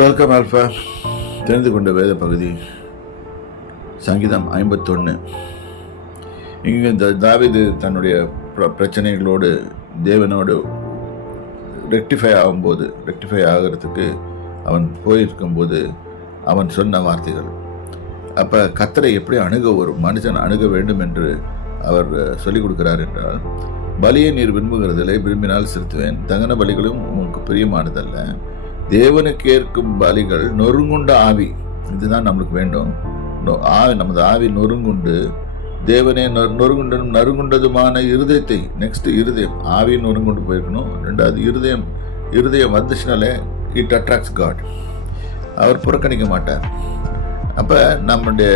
Welcome alpha. தெரிந்து கொண்ட வேத பகுதி சங்கீதம் 51. இங்கே இந்த தாவீது தன்னுடைய பிரச்சனைகளோடு தேவனோடு ரெக்டிஃபை ஆகிறதுக்கு அவன் போயிருக்கும்போது அவன் சொன்ன வார்த்தைகள். அப்போ கர்த்தரை எப்படி ஒரு மனுஷன் அணுக வேண்டும் என்று அவர் சொல்லிக் கொடுக்கிறார் என்றால், பலியை நீர் விரும்புகிறதில்லை, விரும்பினால் செலுத்துவேன். தகன பலிகளும் உங்களுக்கு பிரியமானதல்ல. தேவனுக்கு ஏற்கும் பலிகள் நொறுங்குண்ட ஆவி, இதுதான் நம்மளுக்கு வேண்டும். நமது ஆவி நொறுங்குண்டு தேவனே நறுங்குண்டதுமான இருதயத்தை, நெக்ஸ்ட் இருதயம், ஆவி நொறுங்குண்டு போயிருக்கணும். ரெண்டாவது இருதயம் வந்துச்சுனாலே இட் அட்ராக்ட்ஸ் காட். அவர் புறக்கணிக்க மாட்டார். அப்போ நம்முடைய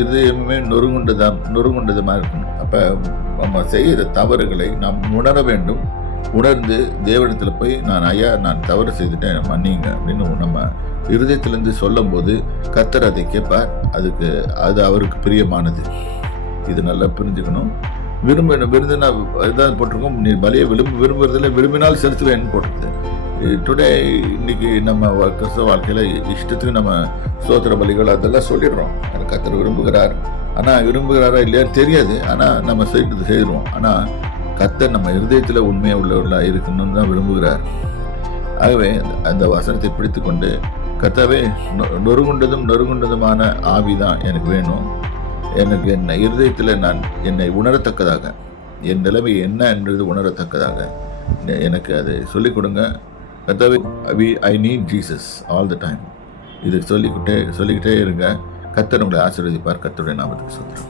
இருதயமே நொறுங்குண்டதுமாக இருக்கணும். அப்போ நம்ம செய்கிற தவறுகளை நாம் உணர வேண்டும். உணர்ந்து தேவனிடத்தில் போய் நான் தவறு செய்துட்டேன், மன்னிங்க அப்படின்னு நம்ம இருதயத்திலேருந்து சொல்லும் போது கர்த்தர் அதை கேட்பார். அது அவருக்கு பிரியமானது. இது நல்லா புரிஞ்சுக்கணும். விருந்தினா இதான் போட்டிருக்கோம், நீ பலியை விரும்புறதில்லை, விரும்பினால் செலுத்துவேன்னு போட்டிருக்குது. டுடே இன்னைக்கு நம்ம கிறிஸ்தவ வாழ்க்கையில் இஷ்டத்துக்கு நம்ம ஸ்தோத்திர பலிகள் அதெல்லாம் சொல்லிடுறோம். கர்த்தர் விரும்புகிறார், ஆனால் விரும்புகிறாரா இல்லையான்னு தெரியாது. ஆனால் நம்ம செய்துருவோம். ஆனால் கர்த்தர் நம்ம இருதயத்தில் உண்மையாக உள்ளவர்களாக இருக்கணும்னு தான் விரும்புகிறார். ஆகவே அந்த வசனத்தை பிடித்து கொண்டு, கர்த்தாவே நொறுங்குண்டதுமான ஆவி தான் எனக்கு வேணும். எனக்கு என்ன இருதயத்தில் என்னை உணரத்தக்கதாக, என் நிலைமை என்ன என்றது உணரத்தக்கதாக எனக்கு அதை சொல்லிக் கொடுங்க. கர்த்தாவே, I need Jesus all the time. இது சொல்லிக்கிட்டே இருங்க. கர்த்தர் உங்களை ஆசீர்வதிப்பார். கர்த்தருடைய நாமத்துக்கு சொல்கிறேன்.